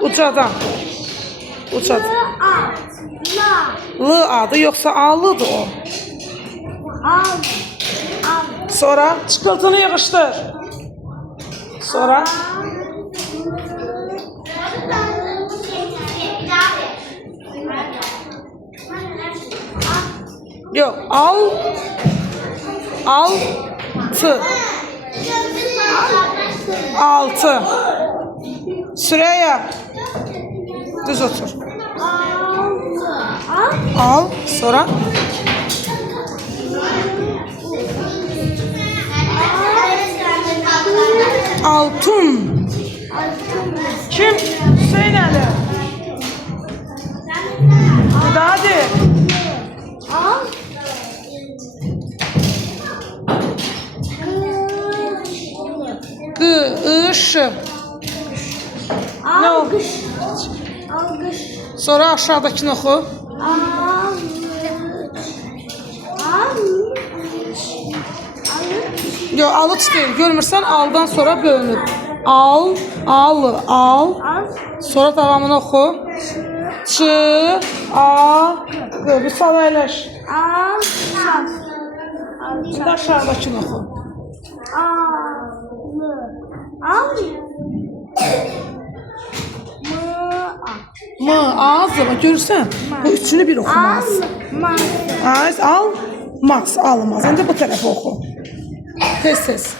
Ucadan. Ucadan. L adı yoksa A'lıdır o. Sonra çıkıltını yığışdır. Sonra yok, altı. Süreyya. Düz otur. Al. Sonra altın. Kim? Hüseyin Ali. Hadi. Gış. Ne o? Sonra aşağıdakini oku. Yok, alıç değil. Görmürsən, aldan sonra bölünür. Al. Sonra devamını oku. Ç, a, g. Bir sal əyləş. Bir de aşağıdakini oku. M, ağzı. Görürsən? Bu üçünü bir okumaz. Al, mas, almaz. Şimdi bu tərəfə oku. Tez.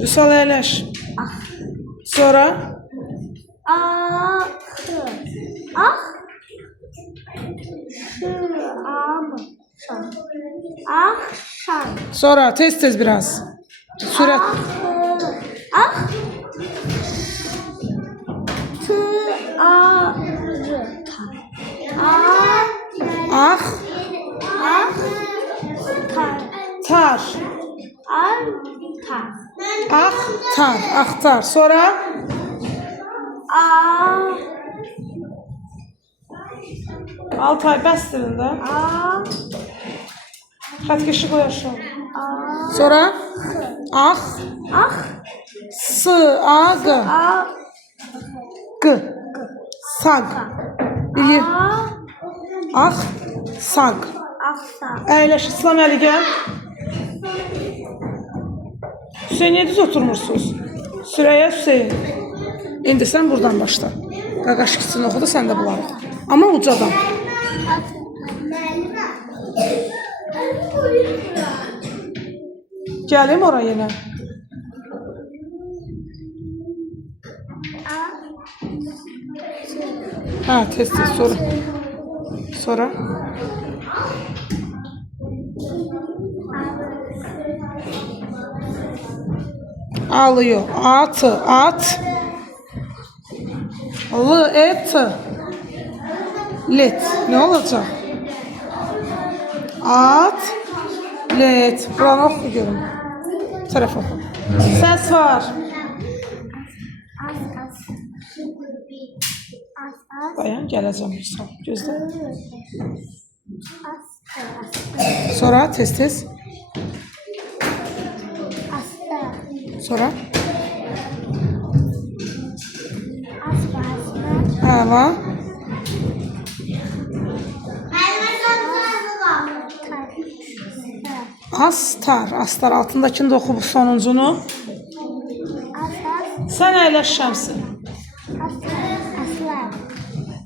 Vüsal əyləş. Sonra sonra tez biraz. Sürət. Axtar. Sonra Altay bəsdirin də. Xətkeşi qoy aşağı. Sonra G. Sag. Bilir. Sag. Əyləş, İslam Əli gəl. Hüseyin, niyə düz oturmursunuz? Süreyya, Hüseyin. İndi sən buradan başla. Qaqaş kısını oxudu, sən də bunları oxu. Amma ucadan. Gəlim oraya yenə. Ha, tez sonra. Alıyor. At. Let. Ne olacak? Let. Buranı oku görün. Taraf oku. Ses var. Dayan, gələcəm. Gözlə. Sonra tez. Sonra hava astar altındakini de oku bu sonuncunu. Sən əyləş Şəmsi.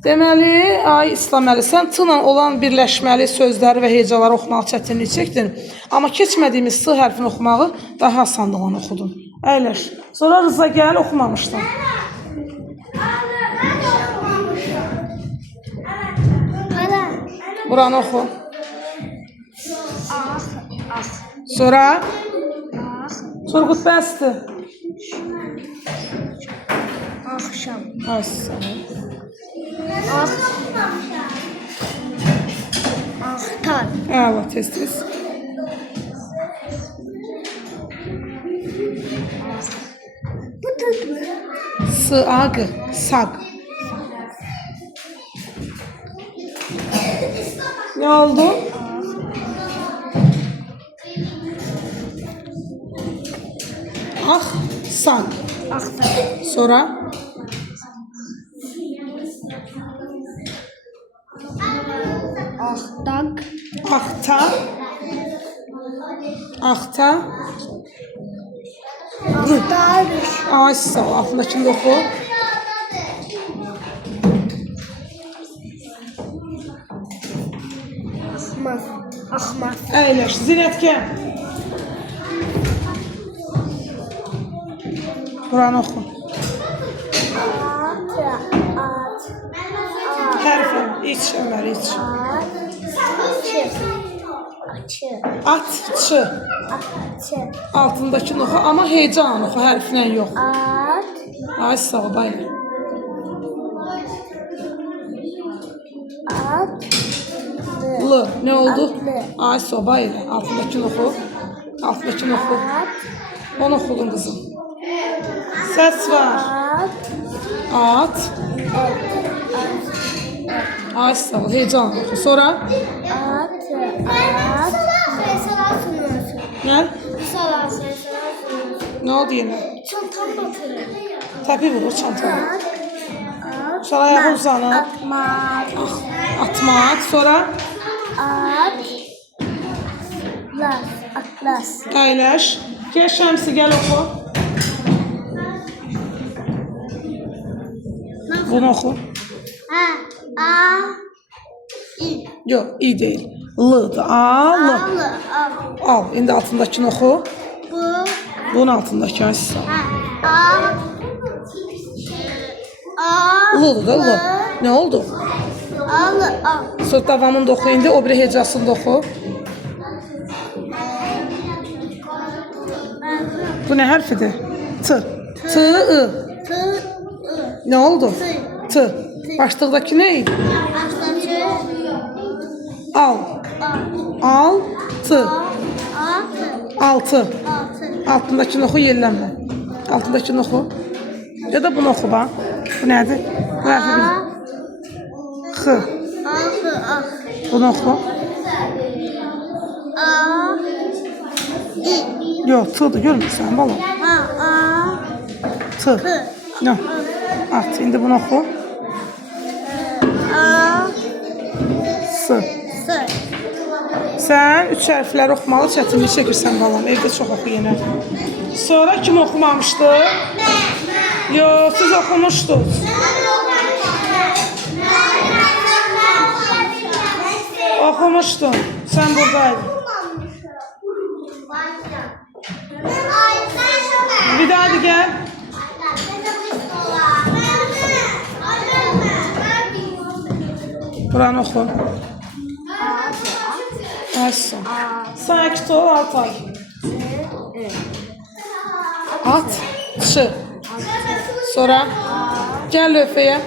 Deməli, ay İslam Əli, sən tınla olan birləşməli sözləri və hecaları oxumağı çətinlik çəkdin. Amma keçmədiyimiz s hərfini oxumağı daha asanlığını oxudun. Əyləş. Sonra Rıza gəl, oxumamışdan. Buranı oxu. Sonra Turgut bəsdir. Axşam. Axtar. Əla, tez. Sag. Ne oldu? Sag. Axta. Sonra Axtak. axta. Axta. Axtar. Ay sağ ol. Altındakini də oxu. Axmaz. Axmaz. Əyləş. Zinətkə. Buranı oxu. At. Hərfən. İç Ömər, iç. Atçı. Atçı. Altındakini oxu. Amma heyecan oxu. Hərflə yox. At. Ay sağ ol. Bayla. At. L. Nə oldu? Atlı. Ay sağ ol. Bayla. Altındakini oxu. Altındakini oxu. At. Onu oxudun qızım. Səs var. At. At. Ay sağ ol. Heyecan oxu. Sonra? At. Nə? Nə oldu yenə? Çantam batırır. Təpi vurur çantanı. Sonra ayağı uzanır. Atmak. Atmaq. Sonra? Atlas. Atlas. Əyləş. Gəl Şəmsi, gəl oxu. Bunu oxu. Yox, iyi deyil. L-dır. A-L. Al. İndi altındakini oxu. Bunun altındakı aysa. L-dır da L. Nə oldu? Sonra davamını da oxu indi. O biri hecasını da oxu. Bu nə hərfidir? T. T-I. Nə oldu? T. Başlıqdakı nə idi? Al. Al. T. Altı. Altındakini oxu, yellənmə. Altındakini oxu. Ya da bunu oxu bax. Bu nədir? Bu hərfi bil. X. Bunu oxu. Yox, T-dır, görmürsən balam. T. Yox. At, indi bunu oxu. S. Sən üç hərfləri oxumalı çətinlik çəkirsən balam. Evdə çox oxu yenə. Sonra kim oxumamışdı? Yox, siz oxumuşdunuz. Oxumuşdun. Sən buradaydın. Bir daha hadi gel. Buranı oxu. Ayşe. Sakit ol Altay. At. Ç. Sonra gel lövhəyə.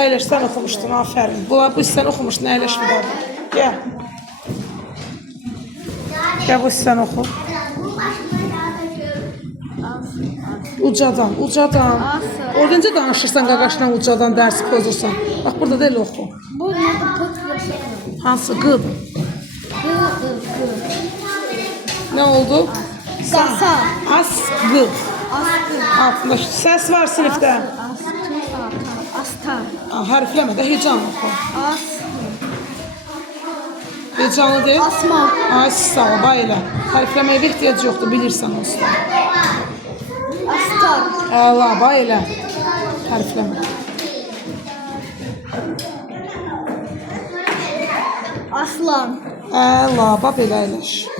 Əyləş, sən oxumuşdun, afərin. Bu sən oxumuşdun, əyləş bir daha. Gəl. Gəl, bu sən oxu. Ucadan, ucadan. Orada necə danışırsan qaqaşla ucadan dərsi pozursan. Bax, burada da elə oxu. Bu nədir? Pıt yoxsa? Hansı? Qıdır. Nə oldu? Qasa. Asqı. Altındakı səs var sinifdə. Astar. Hərfləmə də heyecan oxu. As. Heyecanlı deyil. Asma. Ay sağ ol, bayla. Hərfləməyə ehtiyac yoxdur, bilirsən usta. Astar. Əla, bayla. Hərfləmə. Aslan. Əla, bax belə əyləş.